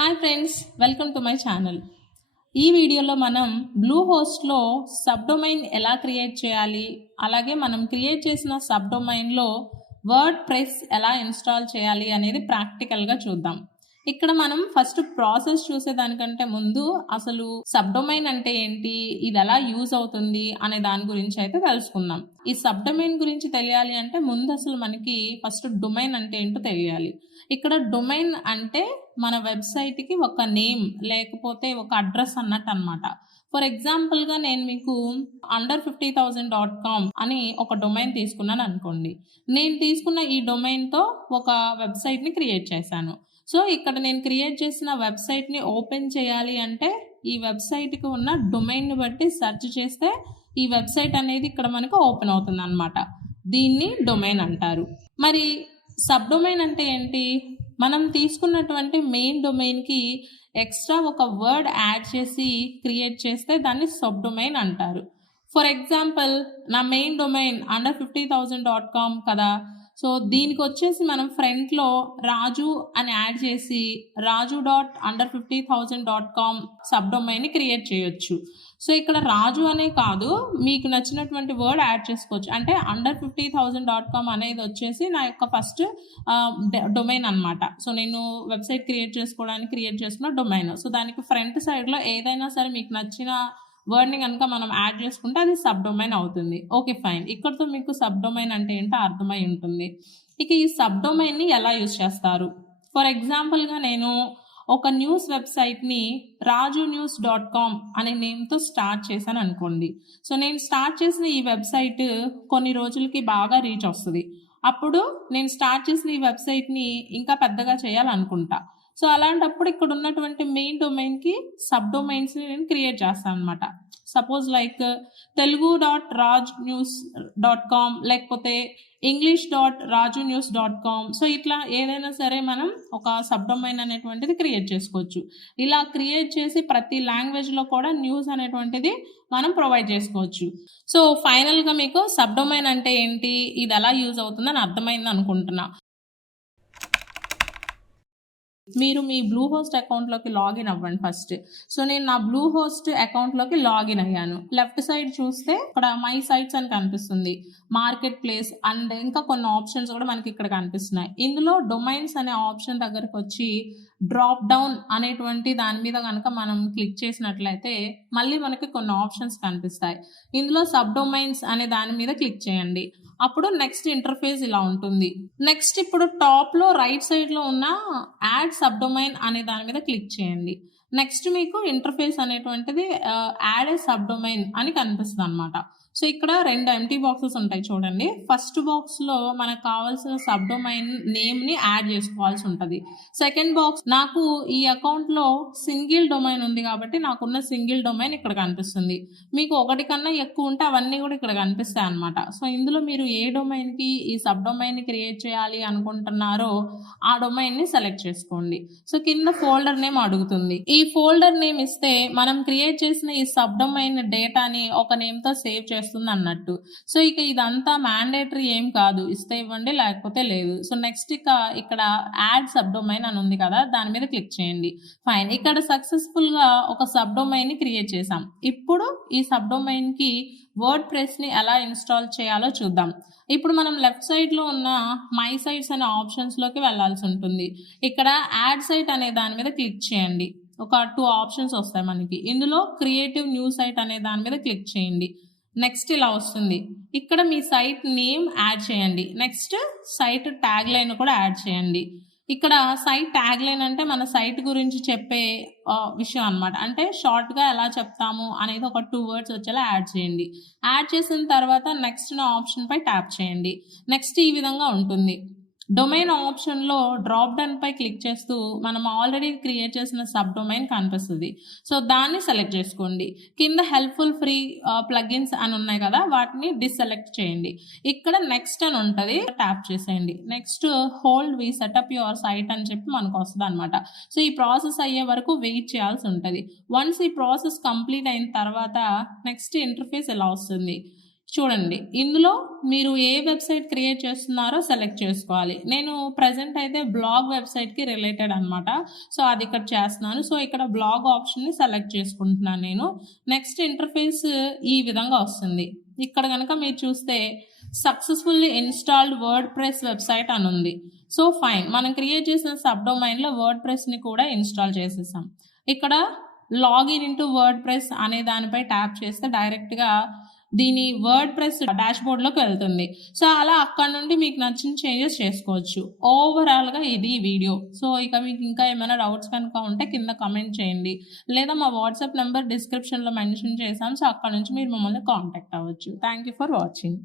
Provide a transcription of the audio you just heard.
Hi friends, welcome to my channel. ఈ వీడియోలో మనం బ్లూహోస్ట్లో సబ్డొమైన్ ఎలా క్రియేట్ చేయాలి, అలాగే మనం క్రియేట్ చేసిన సబ్డొమైన్లో వర్డ్ ప్రెస్ ఎలా ఇన్స్టాల్ చేయాలి అనేది ప్రాక్టికల్గా చూద్దాం. ఇక్కడ మనం ఫస్ట్ ప్రాసెస్ చూసేదానికంటే ముందు అసలు సబ్డొమైన్ అంటే ఏంటి, ఇది ఎలా యూజ్ అవుతుంది అనే దాని గురించి అయితే తెలుసుకుందాం. ఈ సబ్డొమైన్ గురించి తెలియాలి అంటే ముందు అసలు మనకి ఫస్ట్ డొమైన్ అంటే ఏంటో తెలియాలి. ఇక్కడ డొమైన్ అంటే మన వెబ్సైట్కి ఒక నేమ్ లేకపోతే ఒక అడ్రస్ అన్నట్టు అనమాట. ఫర్ ఎగ్జాంపుల్గా నేను మీకు under50,000.com అని ఒక డొమైన్ తీసుకున్నాను అనుకోండి. నేను తీసుకున్న ఈ డొమైన్తో ఒక వెబ్సైట్ని క్రియేట్ చేశాను. సో ఇక్కడ నేను క్రియేట్ చేసిన వెబ్సైట్ని ఓపెన్ చేయాలి అంటే ఈ వెబ్సైట్కి ఉన్న డొమైన్ని బట్టి సెర్చ్ చేస్తే ఈ వెబ్సైట్ అనేది ఇక్కడ మనకు ఓపెన్ అవుతుంది అనమాట. దీన్ని డొమైన్ అంటారు. మరి సబ్ డొమైన్ అంటే ఏంటి? మనం తీసుకున్నటువంటి మెయిన్ డొమైన్కి ఎక్స్ట్రా ఒక వర్డ్ యాడ్ చేసి క్రియేట్ చేస్తే దాన్ని సబ్ డొమైన్ అంటారు. ఫర్ ఎగ్జాంపుల్ నా మెయిన్ డొమైన్ under50,000.com కదా. సో దీనికి వచ్చేసి మనం ఫ్రంట్లో రాజు అని యాడ్ చేసి raju.under50,000.com సబ్ డొమైన్ని క్రియేట్ చేయొచ్చు. సో ఇక్కడ రాజు అనే కాదు, మీకు నచ్చినటువంటి వర్డ్ యాడ్ చేసుకోవచ్చు. అంటే under50,000.com అనేది వచ్చేసి నా యొక్క ఫస్ట్ డొమైన్ అనమాట. సో నేను వెబ్సైట్ క్రియేట్ చేసుకోవడానికి క్రియేట్ చేసుకున్న డొమైన్. సో దానికి ఫ్రంట్ సైడ్లో ఏదైనా సరే మీకు నచ్చిన వర్డ్ని కనుక మనం యాడ్ చేసుకుంటే అది సబ్ డొమైన్ అవుతుంది. ఓకే ఫైన్, ఇక్కడతో మీకు సబ్ డొమైన్ అంటే ఏంటో అర్థమై ఉంటుంది. ఇక ఈ సబ్ డొమైన్ని ఎలా యూజ్ చేస్తారు? ఫర్ ఎగ్జాంపుల్గా నేను ఒక న్యూస్ వెబ్సైట్ని rajunews.com అనే నేమ్తో స్టార్ట్ చేశాను అనుకోండి. సో నేను స్టార్ట్ చేసిన ఈ వెబ్సైట్ కొన్ని రోజులకి బాగా రీచ్ వస్తుంది. అప్పుడు నేను స్టార్ట్ చేసిన ఈ వెబ్సైట్ని ఇంకా పెద్దగా చేయాలనుకుంటా. సో అలాంటప్పుడు ఇక్కడ ఉన్నటువంటి మెయిన్ డొమైన్కి సబ్ డొమైన్స్ని నేను క్రియేట్ చేస్తాను అనమాట. సపోజ్ లైక్ telugu.rajnews.com లేకపోతే english.rajunews.com. సో ఇట్లా ఏదైనా సరే మనం ఒక సబ్ డొమైన్ అనేటువంటిది క్రియేట్ చేసుకోవచ్చు. ఇలా క్రియేట్ చేసి ప్రతి లాంగ్వేజ్లో కూడా న్యూస్ అనేటువంటిది మనం ప్రొవైడ్ చేసుకోవచ్చు. సో ఫైనల్గా మీకు సబ్ డొమైన్ అంటే ఏంటి, ఇది ఎలా యూజ్ అవుతుందని అర్థమైంది అనుకుంటున్నా. మీరు మీ బ్లూహోస్ట్ అకౌంట్లోకి లాగిన్ అవ్వండి ఫస్ట్. సో నేను నా బ్లూహోస్ట్ అకౌంట్లోకి లాగిన్ అయ్యాను. లెఫ్ట్ సైడ్ చూస్తే ఇక్కడ మై సైట్స్ అని కనిపిస్తుంది, మార్కెట్ ప్లేస్ అండ్ ఇంకా కొన్ని ఆప్షన్స్ కూడా మనకి ఇక్కడ కనిపిస్తున్నాయి. ఇందులో డొమైన్స్ అనే ఆప్షన్ దగ్గరకు వచ్చి డ్రాప్ డౌన్ అనేటువంటి దాని మీద కనుక మనం క్లిక్ చేసినట్లయితే మళ్ళీ మనకి కొన్ని ఆప్షన్స్ కనిపిస్తాయి. ఇందులో సబ్ డొమైన్స్ అనే దాని మీద క్లిక్ చేయండి. అప్పుడు నెక్స్ట్ ఇంటర్ఫేస్ ఇలా ఉంటుంది. నెక్స్ట్ ఇప్పుడు టాప్లో రైట్ సైడ్లో ఉన్న యాడ్ సబ్ డొమైన్ అనే దాని మీద క్లిక్ చేయండి. నెక్స్ట్ మీకు ఇంటర్ఫేస్ అనేటువంటిది యాడ్ ఏ సబ్ డొమైన్ అని కనిపిస్తుంది అనమాట. సో ఇక్కడ రెండు ఎంటీ బాక్సెస్ ఉంటాయి చూడండి. ఫస్ట్ బాక్స్లో మనకు కావాల్సిన సబ్ డొమైన్ నేమ్ని యాడ్ చేసుకోవాల్సి ఉంటుంది. సెకండ్ బాక్స్ నాకు ఈ అకౌంట్లో సింగిల్ డొమైన్ ఉంది కాబట్టి నాకున్న సింగిల్ డొమైన్ ఇక్కడ కనిపిస్తుంది. మీకు ఒకటి కన్నా ఎక్కువ ఉంటే అవన్నీ కూడా ఇక్కడ కనిపిస్తాయి అనమాట. సో ఇందులో మీరు ఏ డొమైన్కి ఈ సబ్ డొమైన్ని క్రియేట్ చేయాలి అనుకుంటున్నారో ఆ డొమైన్ని సెలెక్ట్ చేసుకోండి. సో కింద ఫోల్డర్ నేమ్ అడుగుతుంది. ఈ ఫోల్డర్ నేమ్ ఇస్తే మనం క్రియేట్ చేసిన ఈ సబ్ డొమైన్ డేటాని ఒక నేమ్తో సేవ్ చేస్తుంది అన్నట్టు. సో ఇక ఇదంతా మ్యాండేటరీ ఏం కాదు, ఇస్తే ఇవ్వండి లేకపోతే లేదు. సో నెక్స్ట్ ఇక్కడ యాడ్ సబ్ డొమైన్ అని ఉంది కదా, దాని మీద క్లిక్ చేయండి. ఫైన్, ఇక్కడ సక్సెస్ఫుల్గా ఒక సబ్ డొమైన్ ని క్రియేట్ చేసాం. ఇప్పుడు ఈ సబ్ డొమైన్ కి వర్డ్ ప్రెస్ ని ఎలా ఇన్స్టాల్ చేయాలో చూద్దాం. ఇప్పుడు మనం లెఫ్ట్ సైడ్లో ఉన్న మై సైట్స్ అనే ఆప్షన్స్లోకి వెళ్ళాల్సి ఉంటుంది. ఇక్కడ యాడ్ సైట్ అనే దాని మీద క్లిక్ చేయండి. ఒక 2 ఆప్షన్స్ వస్తాయి మనకి. ఇందులో క్రియేటివ్ న్యూ సైట్ అనే దాని మీద క్లిక్ చేయండి. నెక్స్ట్ ఇలా వస్తుంది. ఇక్కడ మీ సైట్ నేమ్ యాడ్ చేయండి. నెక్స్ట్ సైట్ ట్యాగ్ లైన్ కూడా యాడ్ చేయండి. ఇక్కడ సైట్ ట్యాగ్ లైన్ అంటే మన సైట్ గురించి చెప్పే విషయం అనమాట. అంటే షార్ట్గా ఎలా చెప్తాము అనేది ఒక 2 words వచ్చేలా యాడ్ చేయండి. యాడ్ చేసిన తర్వాత నెక్స్ట్ నా ఆప్షన్ పై ట్యాప్ చేయండి. నెక్స్ట్ ఈ విధంగా ఉంటుంది. డొమైన్ ఆప్షన్లో డ్రాప్ డౌన్ పై క్లిక్ చేస్తూ మనం ఆల్రెడీ క్రియేట్ చేసిన సబ్ డొమైన్ కనిపిస్తుంది. సో దాన్ని సెలెక్ట్ చేసుకోండి. కింద హెల్ప్ఫుల్ ఫ్రీ ప్లగిన్స్ అని ఉన్నాయి కదా, వాటిని డిసెలెక్ట్ చేయండి. ఇక్కడ నెక్స్ట్ అని ఉంటుంది, ట్యాప్ చేసేయండి. Next hold we setup your site అని చెప్పి మనకు వస్తుంది అనమాట. సో ఈ ప్రాసెస్ అయ్యే వరకు వెయిట్ చేయాల్సి ఉంటుంది. వన్స్ ఈ ప్రాసెస్ కంప్లీట్ అయిన తర్వాత నెక్స్ట్ ఇంటర్ఫేస్ ఇలా వస్తుంది. చూడండి ఇందులో మీరు ఏ వెబ్సైట్ క్రియేట్ చేస్తున్నారో సెలెక్ట్ చేసుకోవాలి. నేను ప్రెజెంట్ అయితే బ్లాగ్ వెబ్సైట్కి రిలేటెడ్ అనమాట. సో అది ఇక్కడ చేస్తున్నాను. సో ఇక్కడ బ్లాగ్ ఆప్షన్ని సెలెక్ట్ చేసుకుంటున్నాను నేను. నెక్స్ట్ ఇంటర్ఫేస్ ఈ విధంగా వస్తుంది. ఇక్కడ కనుక మీరు చూస్తే successfully installed word press website అని ఉంది. సో ఫైన్, మనం క్రియేట్ చేసిన సబ్డొమైన్లో వర్డ్ ప్రెస్ని కూడా ఇన్స్టాల్ చేసేసాం. ఇక్కడ లాగిన్ ఇంటూ వర్డ్ ప్రెస్ అనే దానిపై ట్యాప్ చేస్తే డైరెక్ట్గా దీని వర్డ్ ప్రెస్ డాష్బోర్డ్లోకి వెళ్తుంది. సో అలా అక్కడ నుండి మీకు నచ్చిన చేంజెస్ చేసుకోవచ్చు. ఓవరాల్గా ఇది వీడియో. సో ఇక మీకు ఇంకా ఏమైనా డౌట్స్ కనుక ఉంటే కింద కమెంట్ చేయండి, లేదా మా వాట్సాప్ నెంబర్ డిస్క్రిప్షన్లో మెన్షన్ చేశాం. సో అక్కడ నుంచి మీరు మమ్మల్ని కాంటాక్ట్ అవ్వచ్చు. Thank you for watching.